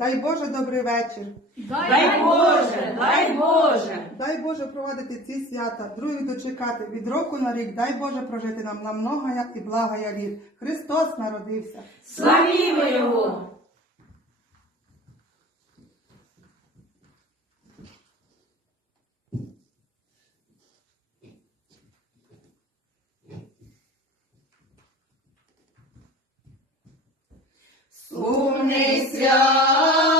Дай Боже добрий вечір. Дай Боже, дай Боже. Дай Боже проводити ці свята, других дочекати від року на рік. Дай Боже прожити нам на многоя і благоя літ. Христос народився. Славімо Його! Сумний свят.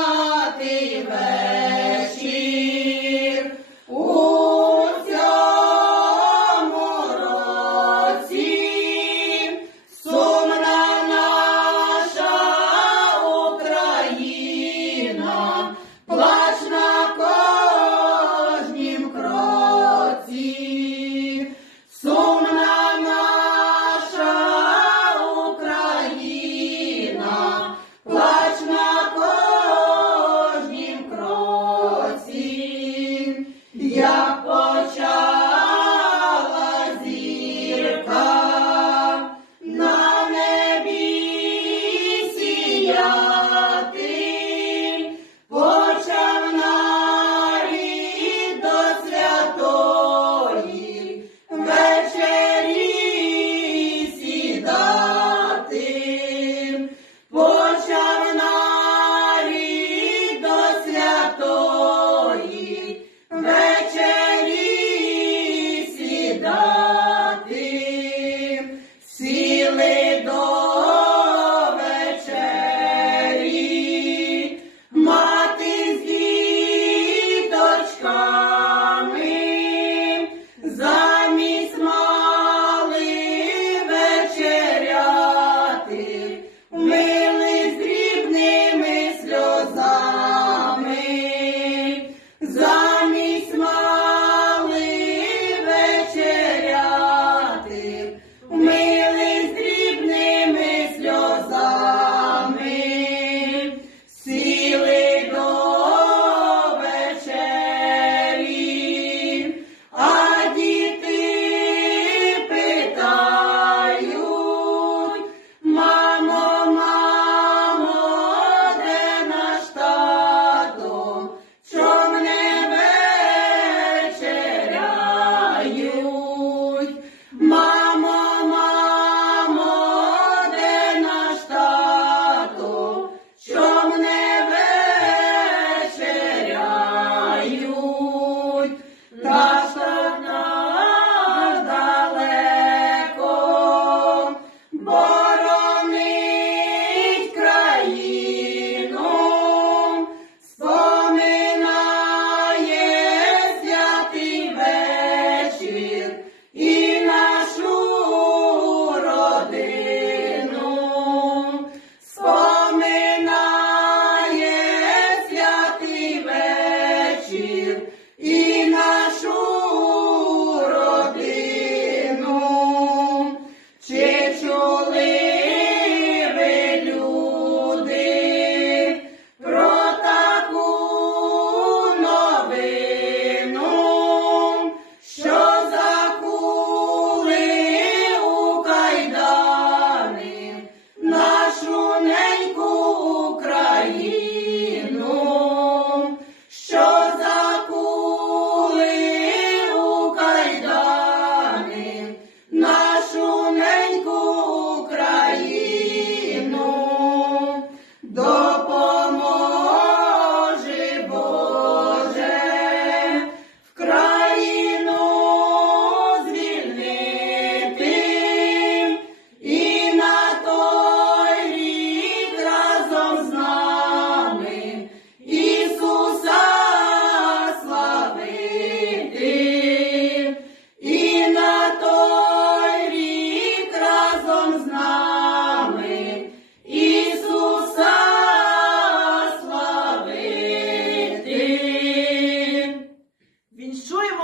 Me.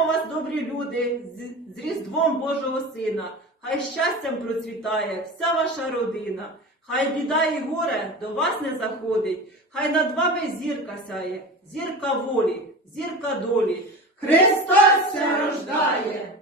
вас, добрі люди, з Різдвом Божого Сина, хай щастям процвітає вся ваша родина, хай біда і горе до вас не заходить, хай над вами зірка сяє, зірка волі, зірка долі. Христос рождає!